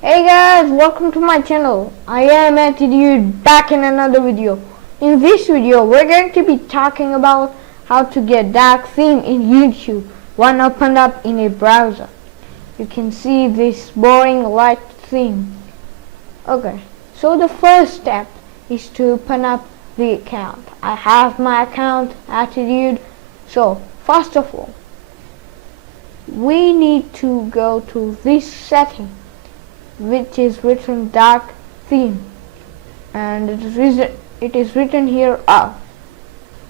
Hey guys, welcome to my channel. I am AttiDude, back in another video. In this video, we're going to be talking about how to get dark theme in YouTube when opened up in a browser. You can see this boring light theme. Okay, so the first step is to open up the account. I have my account, AttiDude. So first of all, we need to go to this setting, which is written dark theme, and it is written here off.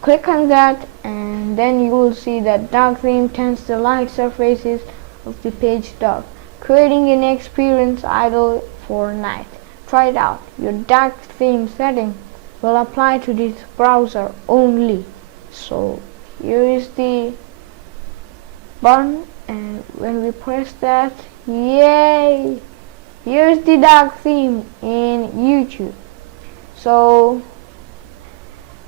Click on that, and then you will see that dark theme turns the light surfaces of the page dark, creating an experience idle for night. Try it out. Your dark theme setting will apply to this browser only. So here is the button, and when we press that, yay! Here's the dark theme in YouTube. So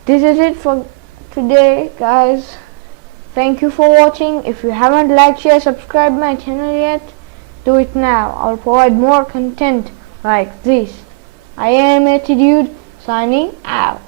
this is it for today, guys. Thank you for watching. If you haven't liked, share, subscribe my channel yet, do it now. I'll provide more content like this. I am AttiDude, signing out.